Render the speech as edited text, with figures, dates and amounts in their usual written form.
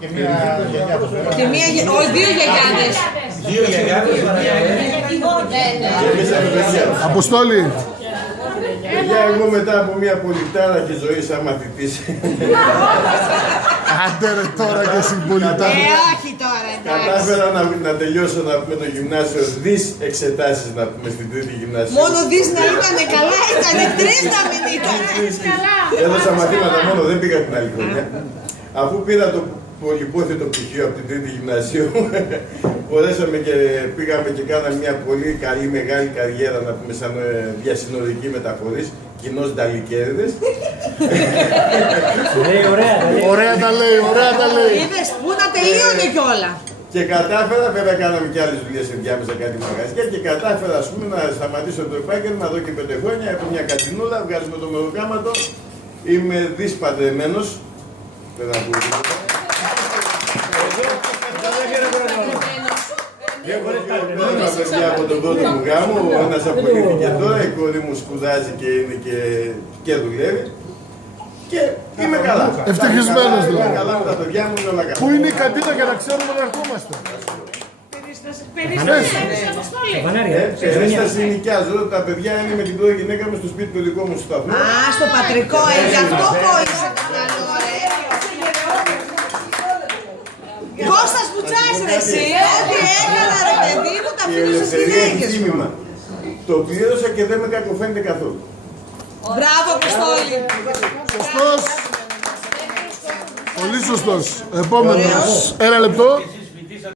Και μία γενιά. Όχι, δύο γιαγιάδες. Δύο γιαγιάδες. Αποστόλη. Παιδιά, εγώ μετά από μια πολυτάραχη ζωή σαν μαθητής. Άντε ρε τώρα και συμπολιτάραχη. Όχι τώρα, εντάξει. Κατάφερα να τελειώσω να πούμε το γυμνάσιο, δις εξετάσεις να πούμε στην τρίτη γυμνάσιο. Μόνο δεις να ήτανε καλά, ήτανε τρεις να μην ήτανε. Έδωσα μαθήματα μόνο, δεν πήγα την άλλη χρονιά. Αφού πήρα το πολυπόθητο πτυχίο από την τρίτη γυμνασίου, μπορέσαμε και πήγαμε και κάναμε μια πολύ καλή μεγάλη καριέρα να πούμε σαν διασυνορική μεταφορής, κοινώς Νταλικέριδες. Ωραία τα λέει, ωραία τα λέει. Είδες που να τελείωνε κιόλα. Και κατάφερα, βέβαια κάναμε και άλλες δουλειές ενδιάμεσα κάτι μαγαζιά και κατάφερα ας πούμε να σταματήσω το επάγγελμα εδώ και 5 χρόνια. Έχω μια κατσινούλα, βγάζουμε το μεροκάματο, είμαι δυσπαντρεμένος. Δεν θα πω τίποτα. Έχω δύο παιδιά από τον πρώτο μου γάμο, ο ένας απολύθηκε τώρα, η κόρη μου σπουδάζει και είναι και δουλεύει. Και είμαι καλά. Ευτυχισμένος δηλαδή. Είμαι καλά με τα παιδιά μου, είναι όλα καλά. Πού είναι η καπίτα για να ξέρουμε να ερχόμαστε. Περίσταση νοικιάζω, τα παιδιά είναι με την πρώτη γυναίκα μου στο σπίτι του δικό μου σταθμού. Α, στο πατρικό, γι' αυτό κόλλησε το καλό, Κώστας Μπουτσάς ρε εσύ, ό,τι έκανα ρε παιδί μου, τα φίλους στις γυναίκες μου. Το πλήρωσα και δεν με κακοφαίνεται καθόλου. Μπράβο Αποστόλη. Σωστός. Πολύ σωστός. Επόμενος. 1 λεπτό.